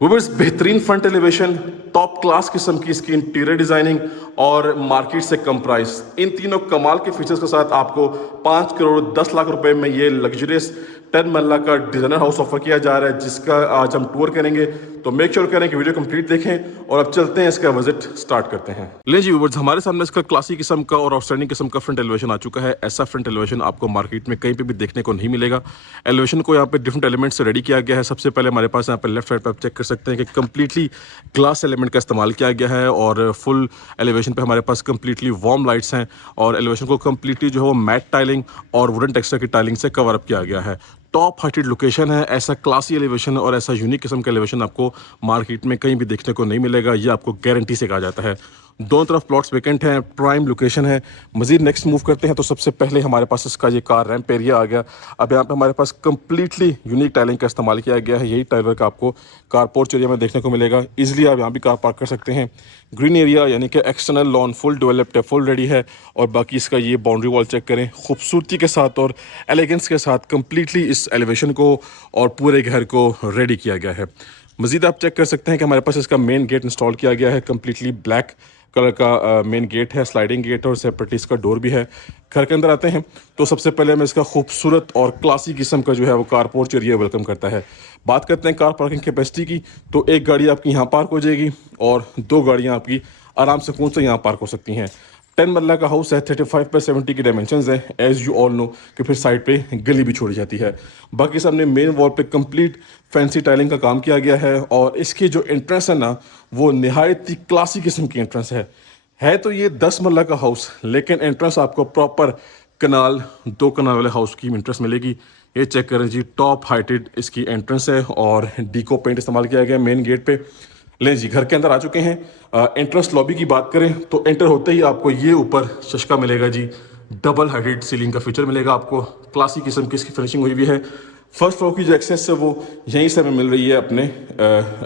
Viewers, बेहतरीन front elevation, top class किस्म की इसकी इंटीरियर डिजाइनिंग और मार्केट से कम प्राइस, इन तीनों कमाल के फीचर्स के साथ आपको 5 करोड़ 10 लाख रुपए में ये लग्जरियस 10 मरला का डिजाइनर हाउस ऑफर किया जा रहा है, जिसका आज हम टूर करेंगे। तो मेक श्योर करें कि वीडियो कंप्लीट देखें और अब चलते हैं, इसका विजिट स्टार्ट करते हैं। ले जी व्यूअर्स, हमारे सामने इसका क्लासिक किस्म का और आउटस्टैंडिंग किस्म का फ्रंट एलिवेशन आ चुका है। ऐसा फ्रंट एलिवेशन आपको मार्केट में कहीं पे भी देखने को नहीं मिलेगा। एलिवेशन को यहाँ पे डिफरेंट एलिमेंट से रेडी किया गया है। सबसे पहले हमारे पास यहाँ पे लेफ्ट साइड पे आप चेक कर सकते हैं कि कंप्लीटली ग्लास एलिमेंट का इस्तेमाल किया गया है और फुल एलिवेशन पे हमारे पास कंप्लीटली वार्म लाइट्स हैं और एलिवेशन को कंप्लीटली जो है वो मैट टाइलिंग और वुडन टेक्सचर की टाइलिंग से कवर अप किया गया है। टॉप हाइटेड लोकेशन है। ऐसा क्लासी एलिवेशन और ऐसा यूनिक किस्म का एलिवेशन आपको मार्केट में कहीं भी देखने को नहीं मिलेगा, ये आपको गारंटी से कहा जाता है। दोनों तरफ प्लॉट्स वेकेंट हैं, प्राइम लोकेशन है। मजीद नेक्स्ट मूव करते हैं तो सबसे पहले हमारे पास इसका ये कार रैंप एरिया आ गया। अब यहाँ पे हमारे पास कंप्लीटली यूनिक टाइलिंग का इस्तेमाल किया गया है। यही टाइलर का आपको कार पोर्च एरिया में देखने को मिलेगा। इजीली आप यहाँ भी कार पार्क कर सकते हैं। ग्रीन एरिया यानी कि एक्सटर्नल लॉन फुल डेवलप्ड है, फुल रेडी है। और बाकी इसका ये बाउंड्री वॉल चेक करें, खूबसूरती के साथ और एलिगेंस के साथ कंप्लीटली इस एलिवेशन को और पूरे घर को रेडी किया गया है। मजीद आप चेक कर सकते हैं कि हमारे पास इसका मेन गेट इंस्टॉल किया गया है। कंप्लीटली ब्लैक कलर का मेन गेट है, स्लाइडिंग गेट है और सेपरेटली इसका डोर भी है। घर के अंदर आते हैं तो सबसे पहले हमें इसका खूबसूरत और क्लासी किस्म का जो है वो कार पोर्च एरिया वेलकम करता है। बात करते हैं कार पार्किंग कैपेसिटी की, तो एक गाड़ी आपकी यहाँ पार्क हो जाएगी और 2 गाड़ियाँ आपकी आराम से कौन से यहाँ पार्क हो सकती हैं। 10 मरला का हाउस है, 35x70 की डायमेंशंस है। एज यू ऑल नो कि फिर साइड पे गली भी छोड़ी जाती है। बाकी सामने मेन वॉल पे कंप्लीट फैंसी टाइलिंग का काम किया गया है और इसकी जो एंट्रेंस है ना, वो निहायत ही क्लासी किस्म की एंट्रेंस है तो ये 10 मरला का हाउस, लेकिन एंट्रेंस आपको प्रॉपर कनाल 2 कनाल वाले हाउस की एंट्रेंस मिलेगी। ये चेक करें जी, टॉप हाइटेड इसकी एंट्रेंस है और डीको पेंट इस्तेमाल किया गया मेन गेट पे। ले जी, घर के अंदर आ चुके हैं। एंट्रेंस लॉबी की बात करें तो एंटर होते ही आपको ये ऊपर चश्का मिलेगा जी, डबल हाइटेड सीलिंग का फीचर मिलेगा आपको। क्लासिक किस्म की इसकी फिनिशिंग हुई हुई है। फर्स्ट फ्लोर की जो एक्सेस है वो यहीं से हमें मिल रही है अपने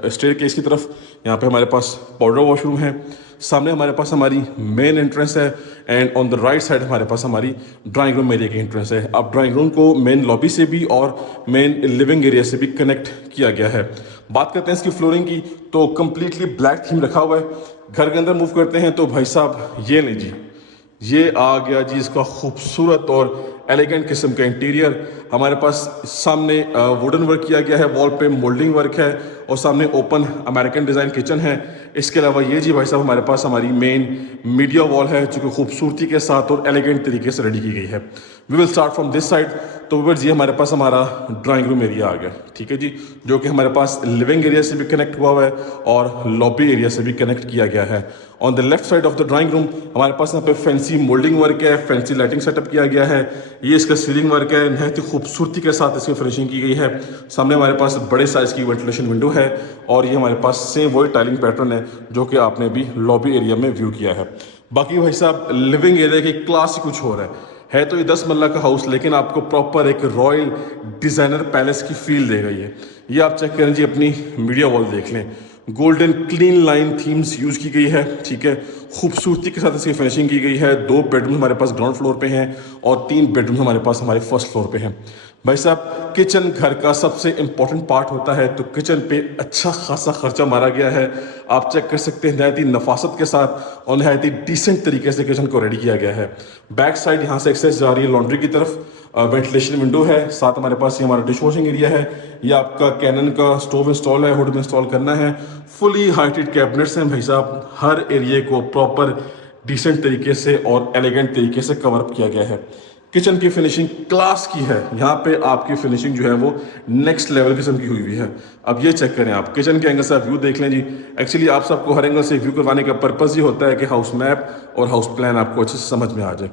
स्टेयरकेस की तरफ। यहाँ पे हमारे पास पाउडर वॉशरूम है, सामने हमारे पास हमारी मेन एंट्रेंस है and on the right side हमारे पास हमारी ड्राइंग रूम एरिया की एंट्रेंस है। अब ड्राइंग रूम को मेन लॉबी से भी और मेन लिविंग एरिया से भी कनेक्ट किया गया है। बात करते हैं इसकी फ्लोरिंग की, तो कंप्लीटली ब्लैक थीम रखा हुआ है। घर के अंदर मूव करते हैं तो भाई साहब ये नहीं जी, ये आ गया जी इसका खूबसूरत और एलिगेंट किस्म का इंटीरियर। हमारे पास सामने वुडन वर्क किया गया है, वॉल पे मोल्डिंग वर्क है और सामने ओपन अमेरिकन डिज़ाइन किचन है। इसके अलावा ये जी भाई साहब हमारे पास हमारी मेन मीडिया वॉल है जो कि खूबसूरती के साथ और एलिगेंट तरीके से रेडी की गई है। We will start from this side. तो व्यूअर्स, ये हमारे पास हमारा ड्राइंग रूम एरिया आ गया, ठीक है जी, जो कि हमारे पास लिविंग एरिया से भी कनेक्ट हुआ हुआ है और लॉबी एरिया से भी कनेक्ट किया गया है। On the left side of the drawing room हमारे पास यहाँ पे फैंसी मोल्डिंग वर्क है, फैंसी लाइटिंग सेटअप किया गया है। ये इसका सीलिंग वर्क है, नहायत ही खूबसूरती के साथ इसकी फिनिशिंग की गई है। सामने हमारे पास बड़े साइज की वेंटिलेशन विंडो है और ये हमारे पास सेम वही टाइलिंग पैटर्न है जो कि आपने भी लॉबी एरिया में व्यू किया है। बाकी भाई साहब लिविंग एरिया की क्लास ही कुछ और है तो ये 10 मरला का हाउस, लेकिन आपको प्रॉपर एक रॉयल डिजाइनर पैलेस की फील देगा ये आप चेक करें जी, अपनी मीडिया वॉल देख लें, golden clean line themes use की गई है, ठीक है। खूबसूरती के साथ इसकी फिनिशिंग की गई है। 2 बेडरूम हमारे पास ग्राउंड फ्लोर पे हैं और 3 बेडरूम हमारे पास हमारे फर्स्ट फ्लोर पे हैं। भाई साहब किचन घर का सबसे इंपॉर्टेंट पार्ट होता है, तो किचन पे अच्छा खासा खर्चा मारा गया है। आप चेक कर सकते हैं, नहायत ही नफासत के साथ और नहायत ही डिसेंट तरीके से किचन को रेडी किया गया है। बैक साइड यहाँ से एक्सेस जा रही है लॉन्ड्री की तरफ, वेंटिलेशन विंडो है, साथ हमारे पास ये हमारा डिश वॉशिंग एरिया है। ये आपका कैनन का स्टोव इंस्टॉल है, हुड में इंस्टॉल करना है। फुली हाइटेड कैबिनेट्स हैं भाई साहब, हर एरिया को प्रॉपर डिसेंट तरीके से और एलिगेंट तरीके से कवर अप किया गया है। किचन की फिनिशिंग क्लास की है, यहाँ पे आपकी फिनिशिंग जो है वो नेक्स्ट लेवल किस्म की हुई हुई है। अब ये चेक करें, आप किचन के एंगल से व्यू देख लें जी। एक्चुअली आप सबको हर एंगल से व्यू करवाने का पर्पस ये होता है कि हाउस मैप और हाउस प्लान आपको अच्छे से समझ में आ जाए।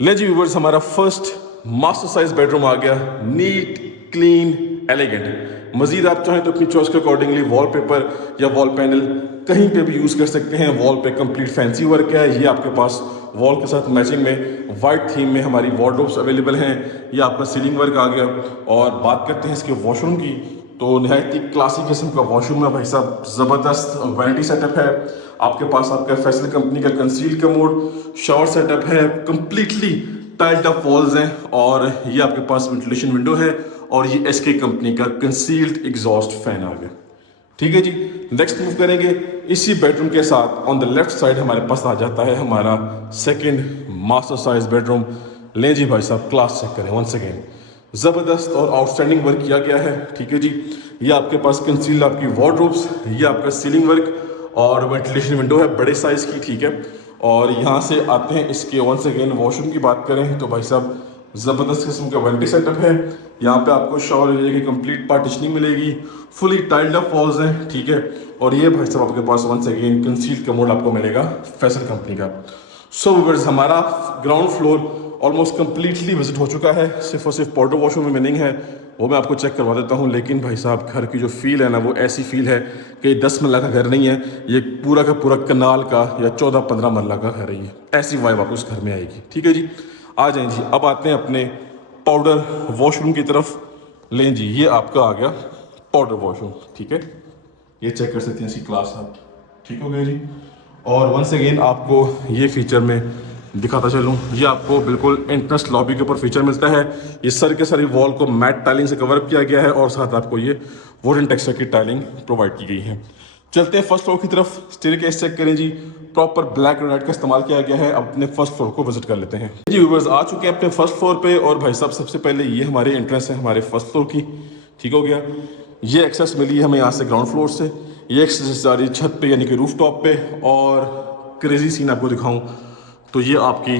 ले जी व्यूअर्स, हमारा फर्स्ट मास्टर साइज बेडरूम आ गया, नीट क्लीन एलिगेंट। मजीद आप चाहें तो अपनी चॉइस के अकॉर्डिंगली वॉलपेपर या वॉल पैनल कहीं पे भी यूज कर सकते हैं। वॉल पे कंप्लीट फैंसी वर्क है। ये आपके पास वॉल के साथ मैचिंग में वाइट थीम में हमारी वार्डरोब्स अवेलेबल हैं। ये आपका सीलिंग वर्क आ गया। और बात करते हैं इसके वॉशरूम की, तो नहायत ही क्लासिक किस्म का वॉशरूम है भाई साहब, जबरदस्त वैनिटी सेटअप है। आपके पास आपका फैसल कंपनी का कंसील कमोड शावर सेटअप है, कंप्लीटली टाइल्ड अप वॉल्स हैं और ये आपके पास वेंटिलेशन विंडो है और ये एसके कंपनी का कंसील्ड एग्जॉस्ट फैन आ गया। ठीक है जी। नेक्स्ट मूव करेंगे इसी बेडरूम के साथ ऑन द लेफ्ट साइड हमारे पास आ जाता है हमारा सेकंड मास्टर साइज बेडरूम। लें जी भाई साहब, क्लास चेक करें वंस अगेन, ज़बरदस्त और आउटस्टैंडिंग वर्क किया गया है। ठीक है जी, ये आपके पास कंसील्ड आपकी वार्डरोब्स, ये आपका सीलिंग वर्क और वेंटिलेशन विंडो है बड़े साइज़ की। ठीक है, और यहाँ से आते हैं इसके वंस अगेन वॉशरूम की बात करें तो भाई साहब ज़बरदस्त किस्म का वेंटी सेटअप है। यहाँ पे आपको शावर एरिया की कंप्लीट पार्टीशनिंग मिलेगी, फुली टाइल्ड अप वॉल्स हैं। ठीक है, और ये भाई साहब आपके पास वंस अगेन कंसील्ड कमोड आपको मिलेगा फैसल कंपनी का। सो व्यूअर्स, हमारा ground floor almost completely visit हो चुका है। सिर्फ और सिर्फ पाउडर वॉशरूम में मिनिंग है, वो मैं आपको चेक करवा देता हूँ। लेकिन भाई साहब घर की जो फील है ना, वो ऐसी फील है कि 10 मरला का घर नहीं है, ये पूरा का पूरा कनाल का या 14-15 मरला का घर है। ये ऐसी वाइब आपको उस घर में आएगी। ठीक है जी, आ जाएं जी। अब आते हैं अपने पाउडर वॉशरूम की तरफ। लें जी, ये आपका आ गया पाउडर वॉशरूम। ठीक है, ये चेक कर सकते हैं इसकी क्लास आप। ठीक हो गया जी। और वंस अगेन आपको ये फीचर में दिखाता चलूँ, ये आपको बिल्कुल एंट्रेंस लॉबी के ऊपर फीचर मिलता है। ये सर के सारी वॉल को मैट टाइलिंग से कवर किया गया है और साथ आपको ये वुडन टेक्सचर की टाइलिंग प्रोवाइड की गई है। चलते हैं फर्स्ट फ्लोर की तरफ। स्टेयरकेस चेक करें जी, प्रॉपर ब्लैक ग्रेनाइट का इस्तेमाल किया गया है। अब अपने फर्स्ट फ्लोर को विजिट कर लेते हैं जी। व्यूअर्स आ चुके हैं अपने फर्स्ट फ्लोर पे और भाई साहब सबसे पहले ये हमारी एंट्रेंस है हमारे फर्स्ट फ्लोर की। ठीक हो गया, ये एक्सेस मिली है हमें यहाँ से ग्राउंड फ्लोर से। ये एक्सेस जा रही छत पे यानी कि रूफ टॉप पे। और क्रेजी सीन आपको दिखाऊं तो ये आपकी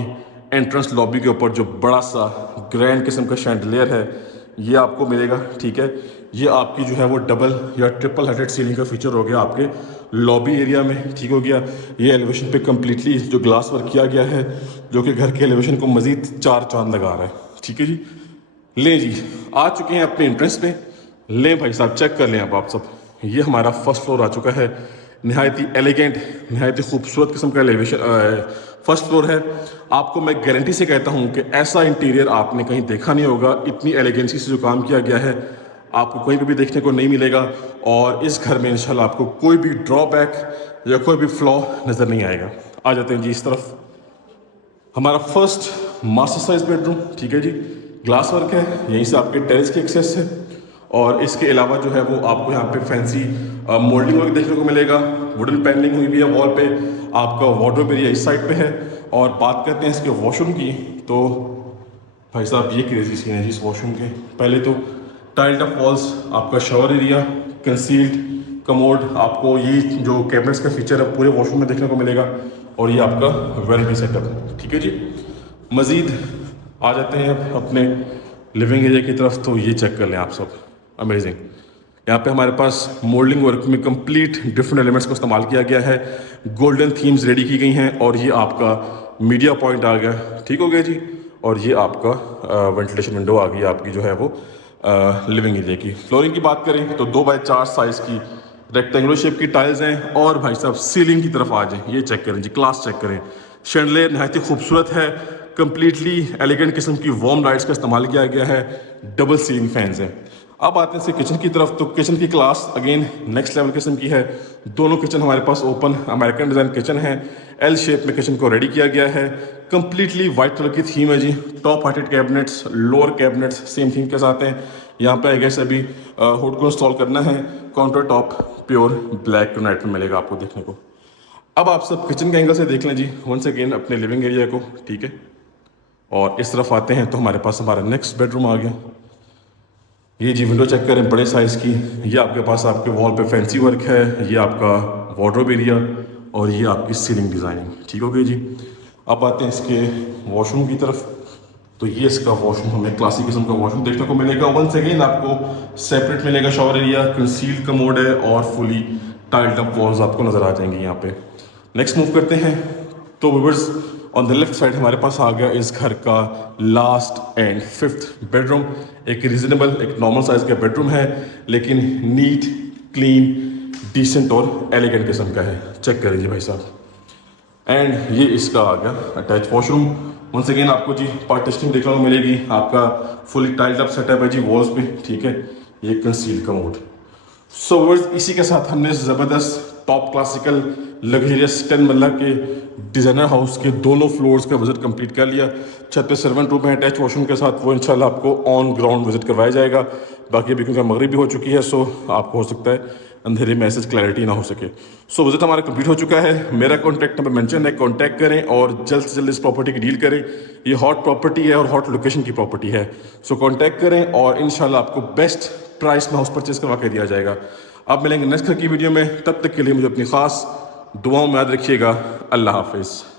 एंट्रेंस लॉबी के ऊपर जो बड़ा सा ग्रैंड किस्म का शैंडलियर है ये आपको मिलेगा। ठीक है, ये आपकी जो है वो डबल या ट्रिपल हेडेड सीलिंग का फीचर हो गया आपके लॉबी एरिया में। ठीक हो गया, ये एलिवेशन पे कम्प्लीटली जो ग्लास वर्क किया गया है जो कि घर के एलिवेशन को मज़ीद 4 चांद लगा रहा है। ठीक है जी, लें जी, आ चुके हैं अपने एंट्रेंस पे। लें भाई साहब, चेक कर लें आप सब। ये हमारा फर्स्ट फ्लोर आ चुका है। नहायत ही एलिगेंट, नहायत ही खूबसूरत किस्म का एलिवेशन फर्स्ट फ्लोर है। आपको मैं गारंटी से कहता हूँ कि ऐसा इंटीरियर आपने कहीं देखा नहीं होगा। इतनी एलिगेंसी से जो काम किया गया है आपको कहीं पर भी देखने को नहीं मिलेगा। और इस घर में इंशाल्लाह आपको कोई भी ड्रॉबैक या कोई भी फ्लॉ नज़र नहीं आएगा। आ जाते हैं जी इस तरफ, हमारा फर्स्ट मास्टर साइज बेडरूम। ठीक है जी, ग्लास वर्क है, यहीं से आपके टेरेस की एक्सेस है। और इसके अलावा जो है वो आपको यहाँ पे फैंसी मोल्डिंग वर्क देखने को मिलेगा। वुडन पैनलिंग हुई भी है वॉल पे। आपका वार्डरोब एरिया इस साइड पे है। और बात करते हैं इसके वॉशरूम की तो भाई साहब ये क्रेजी सीन है जी इस वॉशरूम के। पहले तो टाइल्ड अप वॉल्स, आपका शावर एरिया, कंसील्ड कमोड, आपको ये जो कैबिनेट्स का फीचर है पूरे वॉशरूम में देखने को मिलेगा। और ये आपका वैनिटी सेटअप। ठीक है जी, मज़ीद आ जाते हैं अपने लिविंग एरिया की तरफ। तो ये चेक कर लें आप सब, अमेजिंग। यहाँ पे हमारे पास मोल्डिंग वर्क में कंप्लीट डिफरेंट एलिमेंट्स को इस्तेमाल किया गया है। गोल्डन थीम्स रेडी की गई हैं। और ये आपका मीडिया पॉइंट आ गया। ठीक हो गया जी। और ये आपका वेंटिलेशन विंडो आ गई आपकी जो है वो लिविंग एरिया की। फ्लोरिंग की बात करें तो 2x4 साइज़ की रेक्टेंगुलर शेप की टाइल्स हैं। और भाई साहब सीलिंग की तरफ आ जाएं, ये चेक करें जी, क्लास चेक करें। शैंडलियर नहायत ही खूबसूरत है, कंप्लीटली एलिगेंट किस्म की वार्म लाइट्स का इस्तेमाल किया गया है। डबल सीलिंग फैंस हैं। अब आते हैं इसके किचन की तरफ। तो किचन की क्लास अगेन नेक्स्ट लेवल किस्म की है। दोनों किचन हमारे पास ओपन अमेरिकन डिज़ाइन किचन है। एल शेप में किचन को रेडी किया गया है। कंप्लीटली वाइट कलर की थीम है जी। Top heighted cabinets, lower cabinets same theme के साथ हैं। यहाँ पे आई गेस अभी हुड को इंस्टॉल करना है। Counter top pure black granite में मिलेगा आपको देखने को। अब आप सब किचन के एंगल से देख लें जी वंस अगेन अपने लिविंग एरिया को। ठीक है, और इस तरफ आते हैं तो हमारे पास हमारा नेक्स्ट बेडरूम आ गया। ये जी विंडो चेक करें बड़े साइज़ की। ये आपके पास आपके वॉल पे फैंसी वर्क है। ये आपका वार्डरोब एरिया और ये आपकी सीलिंग डिज़ाइनिंग। ठीक हो गई जी। अब आते हैं इसके वॉशरूम की तरफ। तो ये इसका वॉशरूम हमें क्लासिक किस्म का वॉशरूम देखने को मिलेगा। वंस अगेन आपको सेपरेट मिलेगा शावर एरिया, कंसील्ड कमोड है और फुली टाइल्ड अप वॉल्स आपको नज़र आ जाएंगी यहाँ पे। नेक्स्ट मूव करते हैं तो viewers on the left side हमारे पास आ गया इस घर का लास्ट एंड फिफ्थ बेडरूम। एक रीजनेबल, एक नॉर्मल साइज का बेडरूम है लेकिन नीट, क्लीन, डिसेंट और एलिगेंट किस्म का है। चेक कर लीजिए भाई साहब। एंड ये इसका आ गया अटैच वॉशरूम। वंस अगेन आपको जी पार्टीशनिंग देखने को मिलेगी। आपका फुली टाइल्ड अप सेटअप है जी वॉल्स पे। ठीक है, ये कंसील्ड कमोड। सो व्यूअर्स इसी के साथ हमने ज़बरदस्त टॉप क्लासिकल लग्जरियस 10 मरला के डिज़ाइनर हाउस के दोनों फ्लोर्स का विजिट कंप्लीट कर लिया। छत पे सर्वेंट रूम है अटैच वॉशरूम के साथ, वो इंशाल्लाह आपको ऑन ग्राउंड विजिट करवाया जाएगा। बाकी अभी क्योंकि मगरिब भी हो चुकी है सो आपको हो सकता है अंधेरे में ऐसे क्लैरिटी ना हो सके। सो विजिट हमारा कंप्लीट हो चुका है, मेरा कॉन्टैक्ट नंबर मेंशन है, कॉन्टैक्ट करें और जल्द से जल्द इस प्रॉपर्टी की डील करें। ये हॉट प्रॉपर्टी है और हॉट लोकेशन की प्रॉपर्टी है। सो कॉन्टैक्ट करें और इंशाल्लाह आपको बेस्ट प्राइस में हाउस परचेज करवा के दिया जाएगा। अब मिलेंगे नेक्स्ट की वीडियो में, तब तक के लिए मुझे अपनी खास दुआओं में याद रखिएगा। अल्लाह हाफिज़।